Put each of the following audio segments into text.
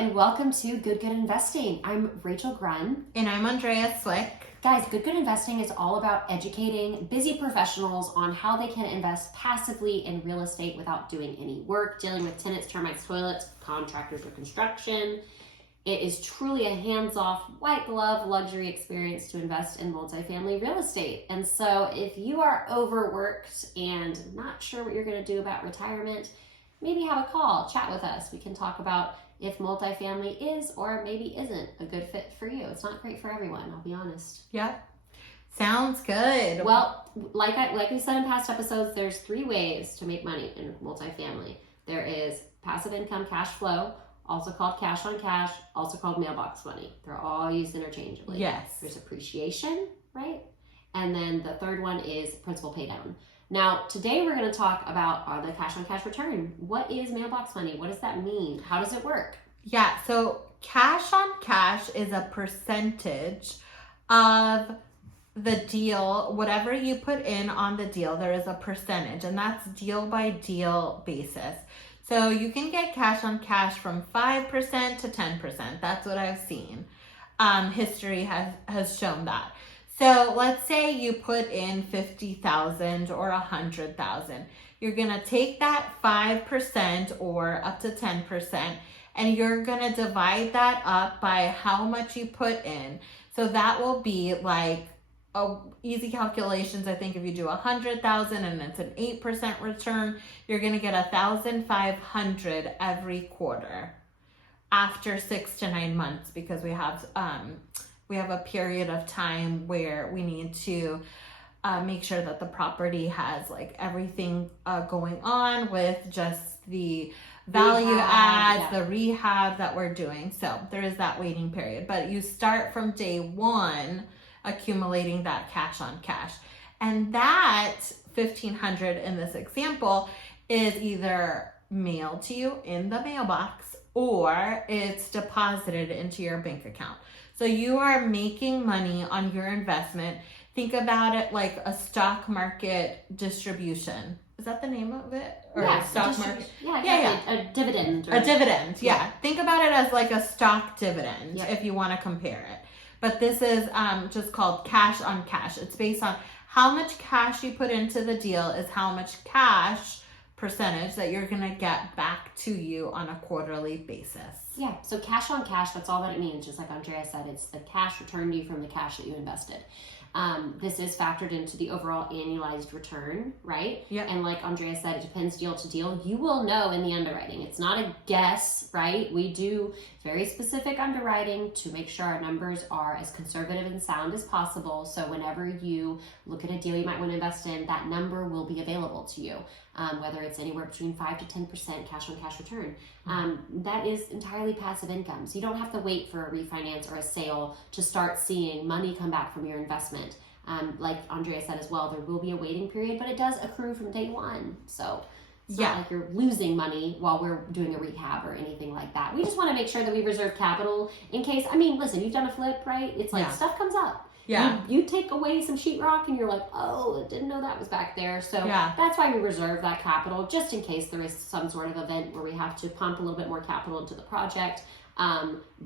and welcome to GoodGood Investing. I'm Rachel Grunn. And I'm Andrea Cwik. Guys, GoodGood Investing is all about educating busy professionals on how they can invest passively in real estate without doing any work, dealing with tenants, termites, toilets, contractors, or construction. It is truly a hands-off, white glove luxury experience to invest in multifamily real estate. And so if you are overworked and not sure what you're going to do about retirement, maybe have a call, chat with us. We can talk about if multifamily is or maybe isn't a good fit for you. It's not great for everyone, I'll be honest. Yep. Sounds good. Well, like we said in past episodes, there's 3 ways to make money in multifamily. There is passive income cash flow, also called cash on cash, also called mailbox money. They're all used interchangeably. Yes. There's appreciation, right? And then the third one is principal pay down. Now, today we're going to talk about the cash on cash return. What is mailbox money? What does that mean? How does it work? Yeah, so cash on cash is a percentage of the deal. Whatever you put in on the deal, there is a percentage, and that's deal by deal basis. So you can get cash on cash from 5% to 10%. That's what I've seen. History has shown that. So let's say you put in $50,000 or $100,000. You're gonna take that 5% or up to 10%, and you're gonna divide that up by how much you put in. So that will be like easy calculations. I think if you do 100,000 and it's an 8% return, you're gonna get 1,500 every quarter after 6 to 9 months, because we have a period of time where we need to make sure that the property has like everything going on with just the value adds, the rehab that we're doing. So there is that waiting period, but you start from day one accumulating that cash on cash. And that 1,500 in this example is either mailed to you in the mailbox or it's deposited into your bank account. So you are making money on your investment. Think about it like a stock market distribution. Is that the name of it? Or yeah, stock market? Yeah. A dividend. A dividend, yeah. Think about it as like a stock dividend if you want to compare it. But this is just called cash on cash. It's based on how much cash you put into the deal is how much cash percentage that you're going to get back to you on a quarterly basis. Yeah, so cash on cash, that's all that it means. Just like Andrea said, it's the cash returned to you from the cash that you invested. This is factored into the overall annualized return, right? Yep. And like Andrea said, it depends deal to deal. You will know in the underwriting. It's not a guess, right? We do very specific underwriting to make sure our numbers are as conservative and sound as possible. So whenever you look at a deal you might want to invest in, that number will be available to you, whether it's anywhere between 5 to 10% cash on cash return. That is entirely passive income. So you don't have to wait for a refinance or a sale to start seeing money come back from your investment. Like Andrea said as well, there will be a waiting period, but it does accrue from day one. So it's not like you're losing money while we're doing a rehab or anything like that. We just want to make sure that we reserve capital in case, listen, you've done a flip, right? It's like stuff comes up. Yeah. You take away some sheetrock and you're like, oh, I didn't know that was back there. So that's why we reserve that capital, just in case there is some sort of event where we have to pump a little bit more capital into the project.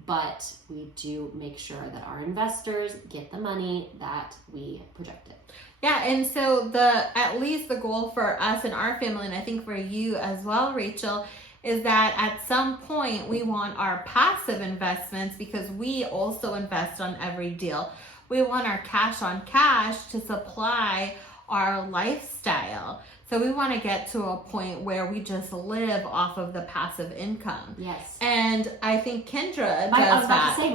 But we do make sure that our investors get the money that we projected. Yeah, and so at least the goal for us and our family, and I think for you as well, Rachel, is that at some point we want our passive investments, because we also invest on every deal. We want our cash on cash to supply our lifestyle. So we want to get to a point where we just live off of the passive income. Yes. And I think Kendra does I was about that. to say,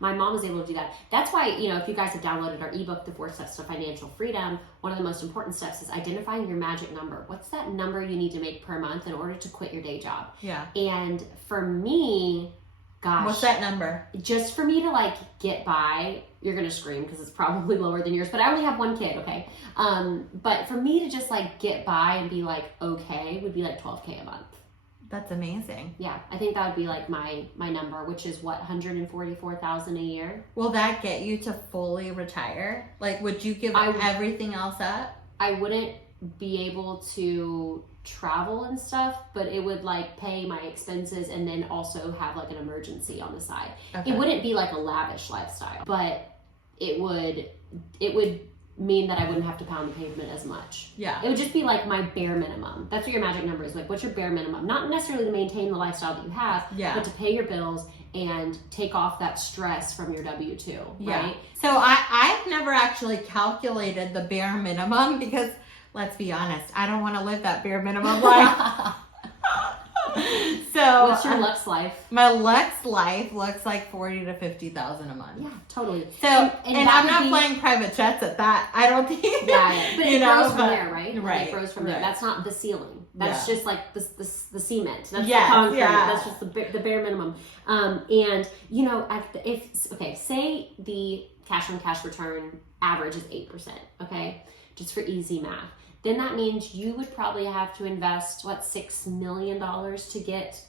my mom was able to do that. That's why, if you guys have downloaded our ebook, The 4 Steps to Financial Freedom, one of the most important steps is identifying your magic number. What's that number you need to make per month in order to quit your day job? Yeah. And for me, gosh. What's that number? Just for me to get by, you're going to scream because it's probably lower than yours, but I only have 1 kid, okay? But for me to just get by and be okay would be $12K a month. That's amazing. Yeah, I think that would be my number, which is what, $144,000 a year. Will that get you to fully retire? Would you give everything else up? I wouldn't be able to travel and stuff, but it would like pay my expenses and then also have like an emergency on the side. Okay. It wouldn't be like a lavish lifestyle, but it would mean that I wouldn't have to pound the pavement as much. Yeah. It would just be like my bare minimum. That's what your magic number is. Like, what's your bare minimum? Not necessarily to maintain the lifestyle that you have, but to pay your bills and take off that stress from your W-2, right? So I've never actually calculated the bare minimum because, let's be honest, I don't want to live that bare minimum life. So what's your Lux life? My Lux life looks like $40,000 to $50,000 a month. Yeah, totally. So and I'm not flying private jets at that. I don't think. Yeah, but it grows from there, right? Right. It grows from there. That's not the ceiling. That's just like the cement. That's the yes, concrete. yeah. That's just the bare minimum. And you know, say the cash on cash return average is 8%. Okay, just for easy math. Then that means you would probably have to invest $6 million to get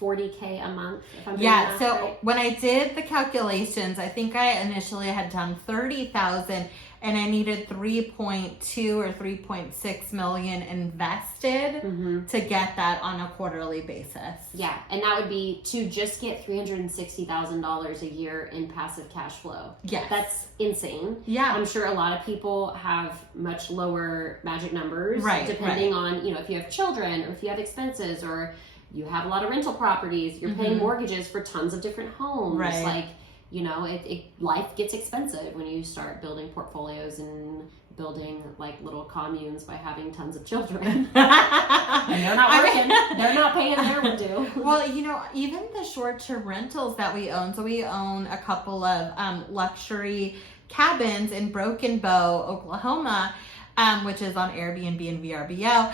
$40K a month. If I'm doing that so right. When I did the calculations, I think I initially had done 30,000, and I needed 3.2 or 3.6 million invested to get that on a quarterly basis. Yeah, and that would be to just get $360,000 a year in passive cash flow. Yes. That's insane. Yeah. I'm sure a lot of people have much lower magic numbers, depending on, you know, if you have children or if you have expenses or you have a lot of rental properties, you're paying mortgages for tons of different homes. Right. Like, you know, life gets expensive when you start building portfolios and building like little communes by having tons of children. And they're not working. They're not paying their due. Well, you know, even the short-term rentals that we own. So we own a couple of luxury cabins in Broken Bow, Oklahoma, which is on Airbnb and VRBO.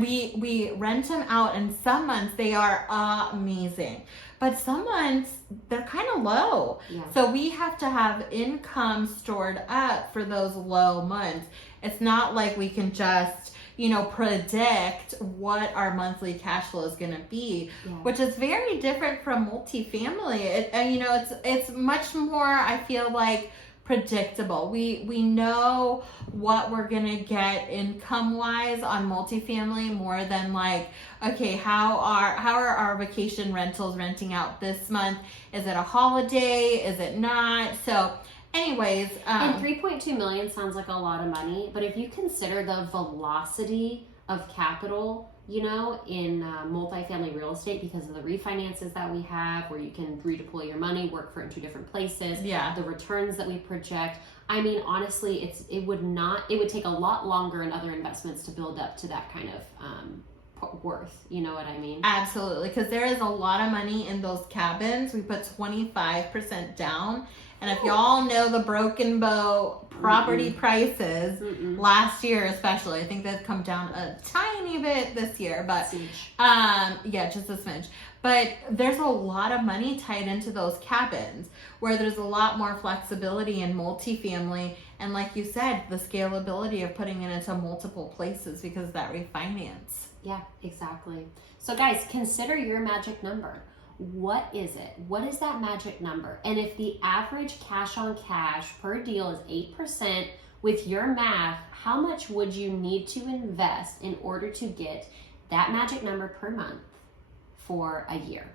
We rent them out, and some months they are amazing. But some months they're kind of low. Yeah. So we have to have income stored up for those low months. It's not like we can just, you know, predict what our monthly cash flow is going to be, which is very different from multifamily. It's much more, I feel like, predictable. We know what we're gonna get income wise on multifamily more than like, okay, how are our vacation rentals renting out this month? Is it a holiday? Is it not? So anyways, and 3.2 million sounds like a lot of money, but if you consider the velocity of capital, you know, in multifamily real estate, because of the refinances that we have, where you can redeploy your money, work for it in 2 different places, the returns that we project. I mean, honestly, it would take a lot longer in other investments to build up to that kind of worth. You know what I mean? Absolutely, because there is a lot of money in those cabins. We put 25% down. And if y'all know the Broken Bow property prices, last year especially, I think they've come down a tiny bit this year, but just a smidge. But there's a lot of money tied into those cabins, where there's a lot more flexibility in multifamily, and like you said, the scalability of putting it into multiple places because of that refinance. Yeah, exactly. So guys, consider your magic number. What is it? What is that magic number? And if the average cash on cash per deal is 8%, with your math, how much would you need to invest in order to get that magic number per month for a year?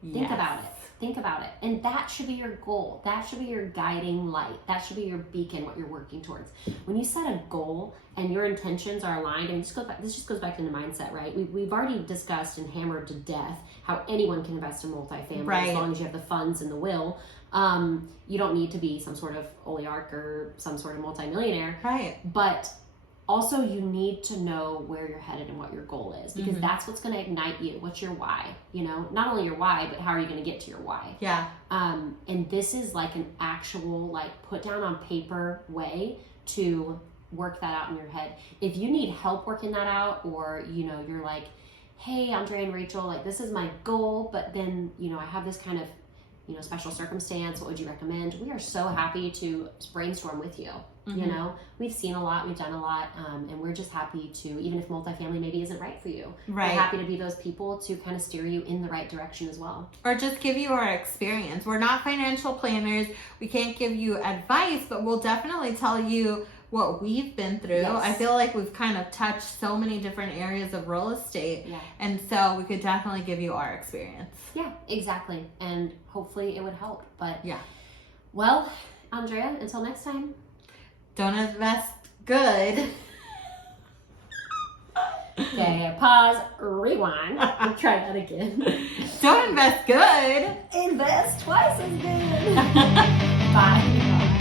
Think about it. Think about it. And that should be your goal. That should be your guiding light. That should be your beacon, what you're working towards. When you set a goal and your intentions are aligned, and this just goes back to the mindset, right? We've already discussed and hammered to death how anyone can invest in multifamily as long as you have the funds and the will. You don't need to be some sort of oligarch or some sort of multimillionaire. Right. But also, you need to know where you're headed and what your goal is, because that's what's going to ignite you. What's your why? You know, not only your why, but how are you going to get to your why? Yeah. And this is like an actual, like, put down on paper way to work that out in your head. If you need help working that out, or, you know, you're like, hey, Andrea and Rachel, like, this is my goal, but then, you know, I have this kind of, you know, special circumstance. What would you recommend? We are so happy to brainstorm with you. You know, we've seen a lot, we've done a lot, and we're just happy to, even if multifamily maybe isn't right for you, we're happy to be those people to kind of steer you in the right direction as well. Or just give you our experience. We're not financial planners. We can't give you advice, but we'll definitely tell you what we've been through. Yes. I feel like we've kind of touched so many different areas of real estate. Yeah. And so we could definitely give you our experience. Yeah, exactly. And hopefully it would help. But yeah. Well, Andrea, until next time. Don't invest good. Okay, pause, rewind. I'll try that again. Don't invest good. Invest twice as good. Bye.